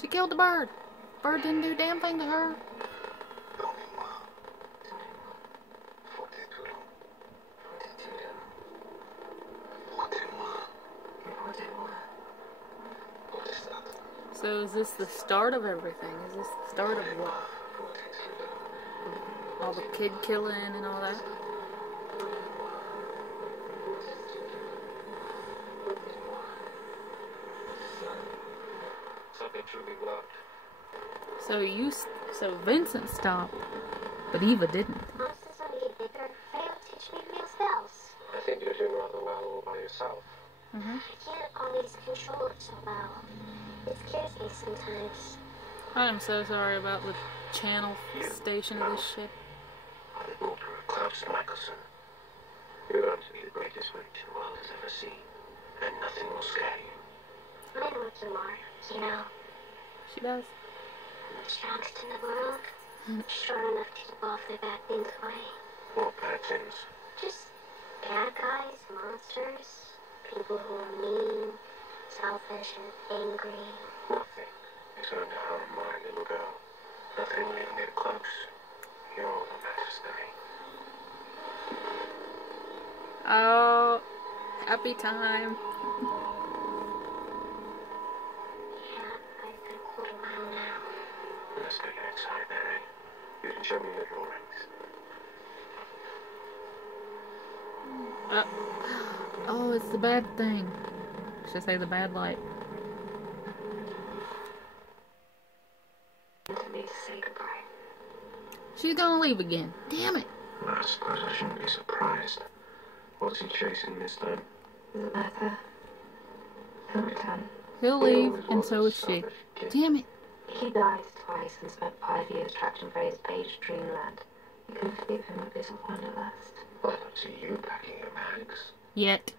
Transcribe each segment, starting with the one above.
She killed the bird. Bird didn't do a damn thing to her. So is this the start of everything? Is this the start of what? All the kid killing and all that? So Vincent stopped, but Eva didn't. I think you're doing rather well all by yourself. I can't always control it so well. It scares me sometimes. I am so sorry about the channel station of this shit. I'm the daughter of Klaus Michelson. You're going to be the greatest witch the world has ever seen, and nothing will scare you. I know what you are, you know. She does. The strongest in the world. Strong enough to keep off the bad things away. What bad things? Just bad guys, monsters, people who are mean, selfish, and angry. Nothing is going to harm my little girl. Nothing will even get close. You're all that matters to me. Oh, happy time. Yeah, I've been quite a while now. Let's get inside there, eh? You can show me your drawings. Oh, it's the bad thing. Should I say the bad light? To me to say goodbye. She's gonna leave again. Damn it. I suppose I shouldn't be surprised. What's he chasing this time? Doesn't matter. He'll return. He'll leave, and so is she. Damn it. He died twice and spent 5 years trapped in Frey's Page dreamland. You can forgive him a bit of wanderlust. I don't see you packing your bags. Yet.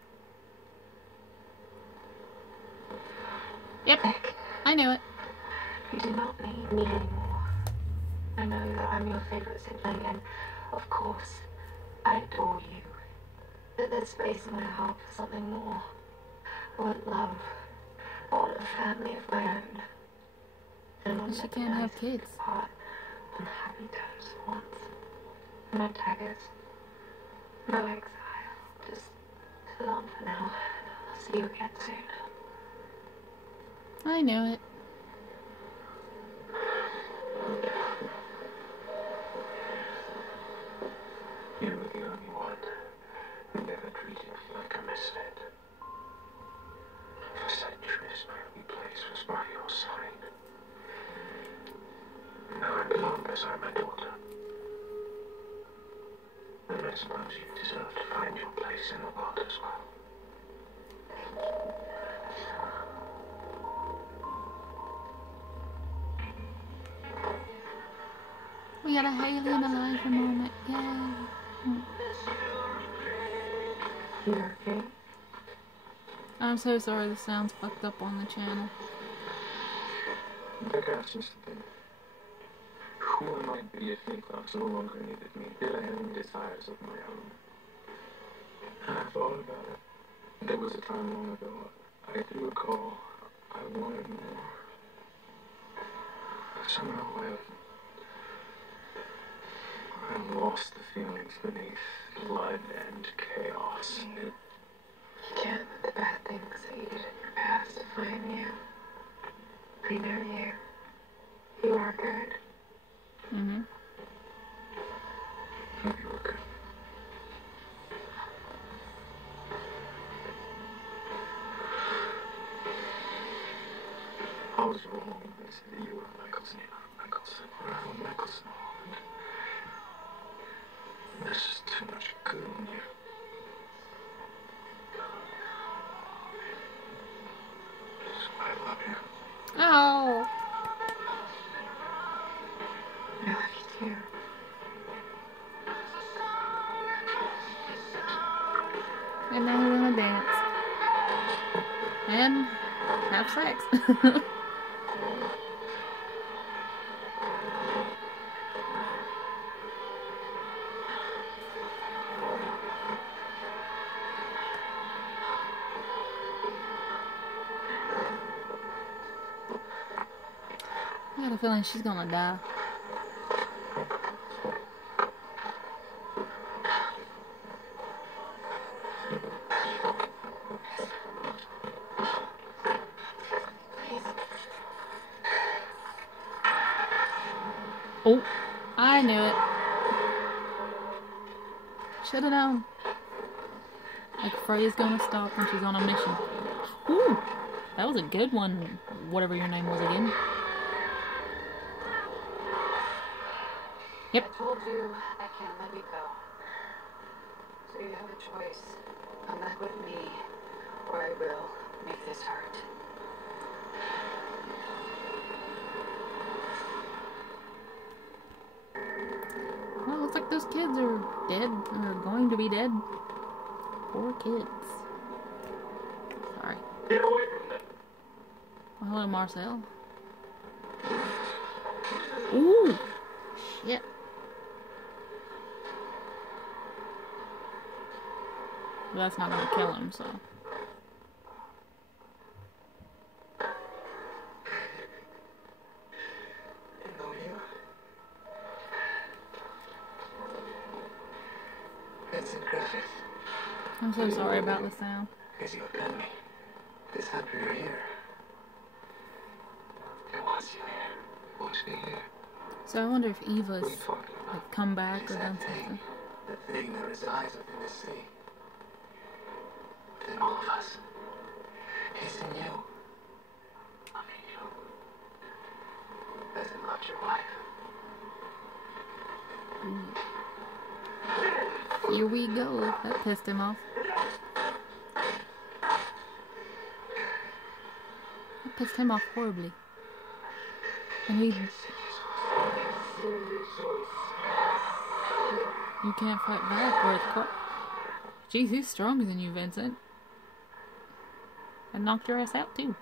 Yep, Beck, I knew it. you do not need me anymore. I know that I'm your favorite sibling, and of course, I adore you. But there's space in my heart for something more. I want love. I want a family of my own. And And she can't have kids. Apart on happy terms for once. No daggers. No exile. Just sit on for now. I'll see you again soon. I knew it. You were the only one who never treated me like a misfit. For centuries, my only place was by your side. Now I belong beside my daughter. And I suppose you deserve to find your place in the world as well. We got a Haley and Elijah moment. Yay. You okay? I'm so sorry this sounds fucked up on the channel. I asked me something. Who I might be if Niklaus no longer needed me? Did I have any desires of my own? And I thought about it. There was a time long ago I do recall I wanted more. Somehow I lost the feelings beneath blood and chaos. You can't let the bad things that you did in your past define you. I know you. You are good. Mm-hmm. You were good. I was wrong. They said you were Michelson. Michelson. There's just too much good in you. That's why I love you. Oh. I love you too. And now we're gonna dance. And have sex. I got a feeling she's gonna die. Oh, I knew it. Should have known. Like Freya's gonna stop when she's on a mission. Ooh, that was a good one. Whatever your name was again. Yep. I told you I can't let you go. So you have a choice. Come back with me, or I will make this hurt. Well, looks like those kids are dead, or going to be dead. Poor kids. Sorry. Get away from them. Well, hello, Marcel. Ooh! Shit. But that's not gonna kill him, so. I know you. Vincent Griffith. I'm so sorry about the sound. Because you offend me. This happy you're here. It wants you here. Wants me here. So I wonder if Eva's What are you talking about? like come back It's or done that something. thing. That thing that resides within the sea. Within all of us. It's in you. I mean you. As in loved your wife. Here we go. That pissed him off. That pissed him off horribly. And he... You can't fight back or it's caught. Jeez, he's stronger than you, Vincent. And knocked your ass out, too.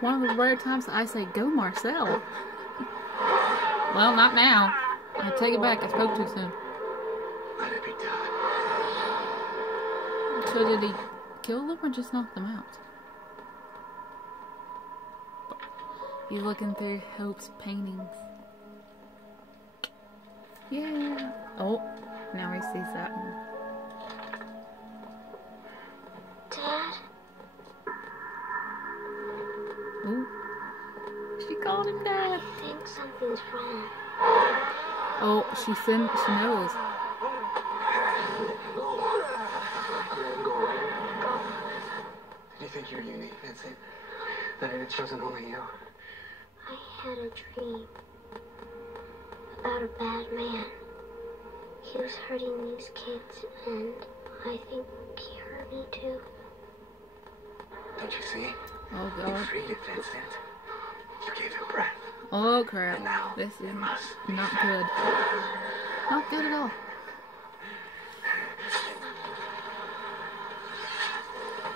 One of the rare times that I say, go Marcel. Well, not now. I take it back, I spoke too soon. Let it be done. So did he kill them or just knock them out? He's looking through Hope's paintings. Yeah. Oh, now he sees that one. Dad? Ooh. She called him Dad. I think something's wrong. Oh, she knows. Let him go right now. Did you think you were unique, Vincent? That it had chosen only you? I had a dream about a bad man. He was hurting these kids, and I think he hurt me too. Don't you see? Oh You God. freed it, Vincent. You gave it breath. Oh crap. And now This is it must be not good. Not good at all.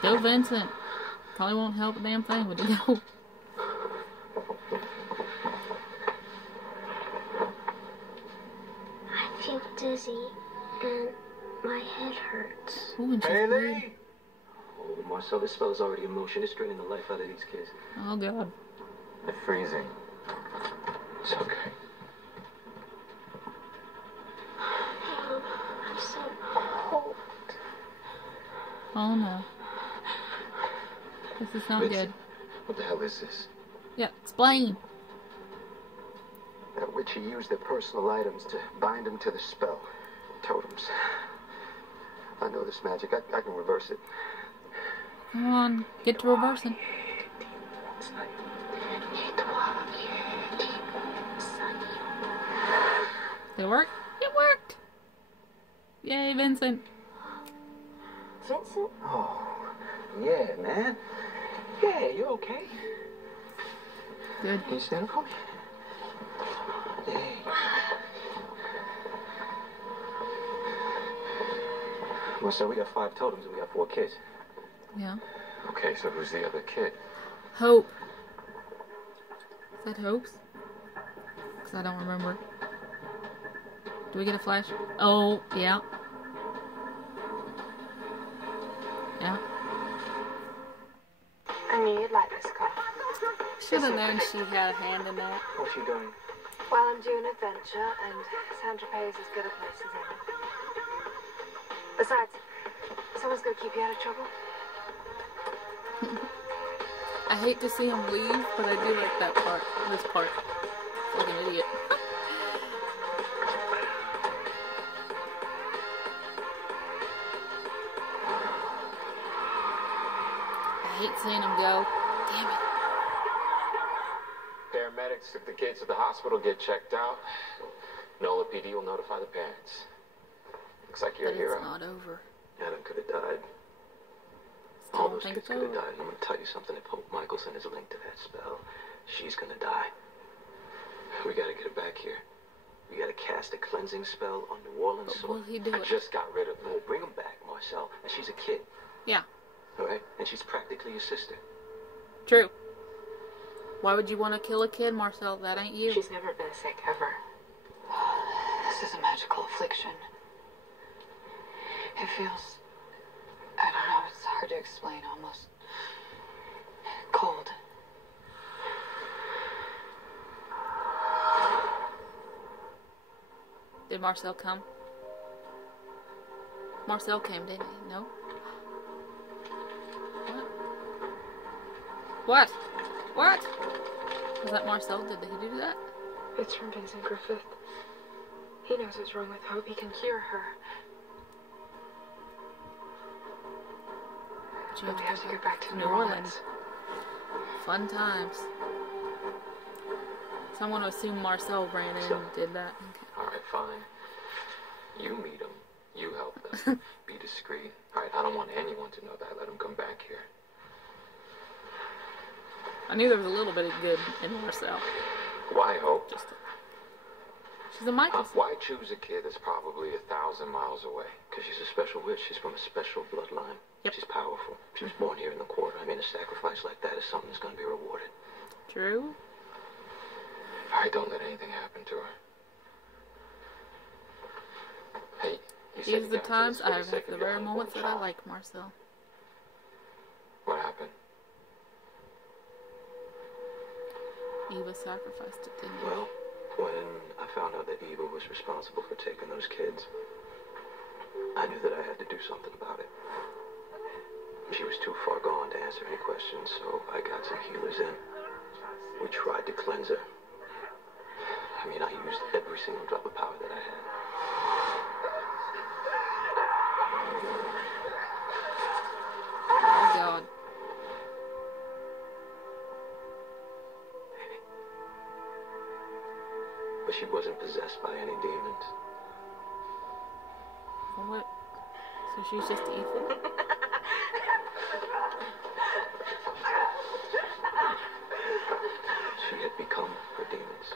Go Vincent. Probably won't help a damn thing with the go. I feel dizzy, and my head hurts. Ooh, and she's bleeding. Oh, Marcel, this spell is already in motion. It's draining the life out of these kids. Oh God. They're freezing. It's okay. I'm so cold. Oh no. This is not Vincent, good. what the hell is this? Yeah, explain. That witch used their personal items to bind them to the spell. Totems. I know this magic. I can reverse it. Come on, get to reversing. Did it work? It worked! Yay, Vincent. Vincent? Oh, yeah, man. Yeah, you okay? Good. Can you stand up for me? Hey. Marcel, we got 5 totems and we got 4 kids. Yeah. Okay, so who's the other kid? Hope. Is that Hope's? Because I don't remember. Do we get a flash? Oh, yeah. Yeah. I knew you'd like this car. Should have known she had a hand in that. What's she doing? Well, I'm due an adventure, and Saint-Tropez is as good a place as any. Besides, someone's gonna keep you out of trouble. I hate to see him leave, but I do like that part. This part. Like an idiot. I hate seeing him go. Damn it. Paramedics took the kids to the hospital, get checked out. NOLA PD will notify the parents. Looks like you're a But hero. it's not over. Adam could have died. Still All don't those think kids it's could have over. died. And I'm going to tell you something. If Hope Michelson is linked to that spell, she's going to die. We got to get her back here. We got to cast a cleansing spell on New Orleans. But will he do I it? just got rid of her. We'll bring him back, Marcel. And she's a kid, Yeah, all right? And she's practically your sister. true. Why would you want to kill a kid, Marcel? That ain't you. She's never been sick, ever. This is a magical affliction. It feels... I don't know, it's hard to explain, almost... cold. Did Marcel come? Marcel came, didn't he? No? What? What? Was that Marcel? Did he do that? It's from Vincent Griffith. He knows what's wrong with Hope. He can cure her. But you But we have to get back to New New Orleans. Orleans. Fun times. So I'm going to assume Marcel ran in and did that. All right, fine. You meet them. You help them. Be discreet. All right, I don't want anyone to know that. Let them come back here. I knew there was a little bit of good in Marcel. Why Hope? Just she's a Michael. Why choose a kid that's probably 1,000 miles away? Because she's a special witch. She's from a special bloodline. Yep. She's powerful. She was born here in the quarter. I mean, a sacrifice like that is something that's going to be rewarded. True. All right, don't let anything happen to her. Hey, you said These you are the got into times this for I have sake the of your rare unborn moments that I child. like Marcel. What happened? Eva sacrificed it, didn't he? Well, when I found out that Eva was responsible for taking those kids, I knew that I had to do something about it. She was too far gone to answer any questions, so I got some healers in. We tried to cleanse her. I mean, I used every single drop of power that I had. Oh God. But she wasn't possessed by any demons. What? So she's just evil? She had become her demons.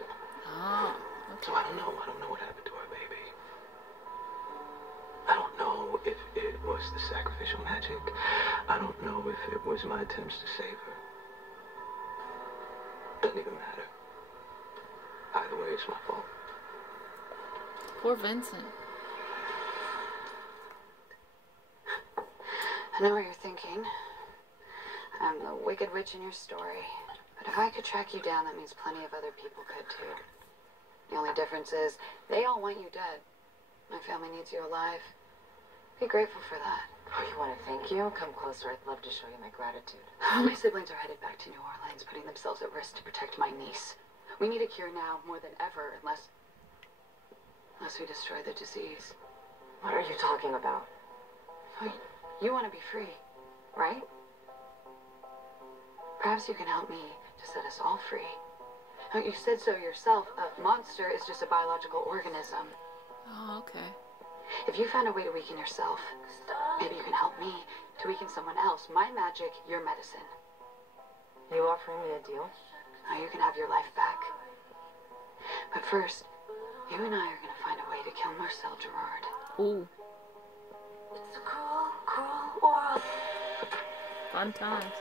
Ah. So I don't know what happened to her baby. I don't know if it was the sacrificial magic. I don't know if it was my attempts to save her. Doesn't even matter. Either way, it's my fault. Poor Vincent. I know what you're thinking. I'm the wicked witch in your story. But if I could track you down, that means plenty of other people could too. The only difference is, they all want you dead. My family needs you alive. Be grateful for that. Oh, you want to thank you? Come closer. I'd love to show you my gratitude. My siblings are headed back to New Orleans, putting themselves at risk to protect my niece. We need a cure now more than ever, unless we destroy the disease. What are you talking about? Oh, you want to be free, right? Perhaps you can help me to set us all free. Oh, you said so yourself. A monster is just a biological organism. Oh, okay. If you found a way to weaken yourself, maybe you can help me to weaken someone else. My magic, your medicine. You offering me a deal? Now you can have your life back. But first, you and I are going to find a way to kill Marcel Gerard. Ooh. It's a cruel, cruel world. Fun times.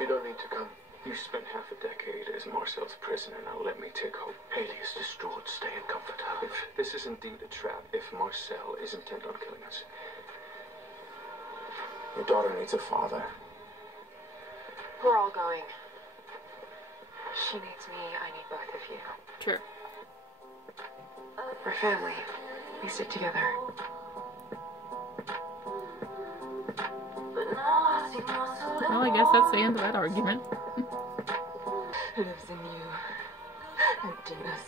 You don't need to come. You spent half a decade as Marcel's prisoner. Now let me take hope. Haley is distraught. Stay and comfort her. If this is indeed a trap, if Marcel is intent on killing us, your daughter needs a father. We're all going. She needs me, I need both of you. Sure. We're family. We stick together. Well, I guess that's the end of that argument. Lives in you. Emptiness.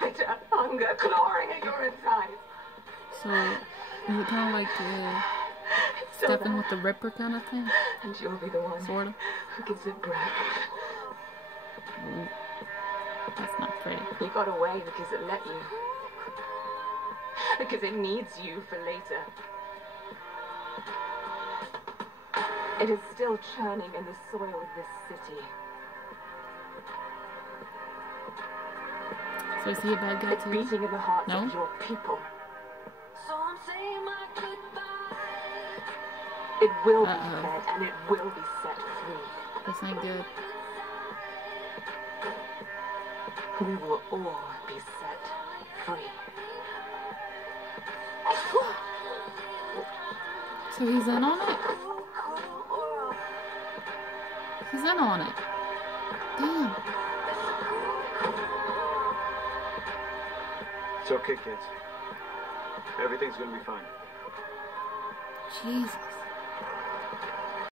Bitter hunger clawing at your insides. So, is it kind of like Stephen with the Ripper kind of thing? And you'll be the one Sort of. who gives it breath. Ooh, that's not pretty. You got away because it let you. Because it needs you for later. It is still churning in the soil of this city. So is he a bad guy It's too? beating in the hearts No? of your people. It will be fed and it will be set free. This ain't good. We will all be set free. So he's in on it? He's in on it. Damn. It's okay, kids. Everything's gonna be fine. Jesus.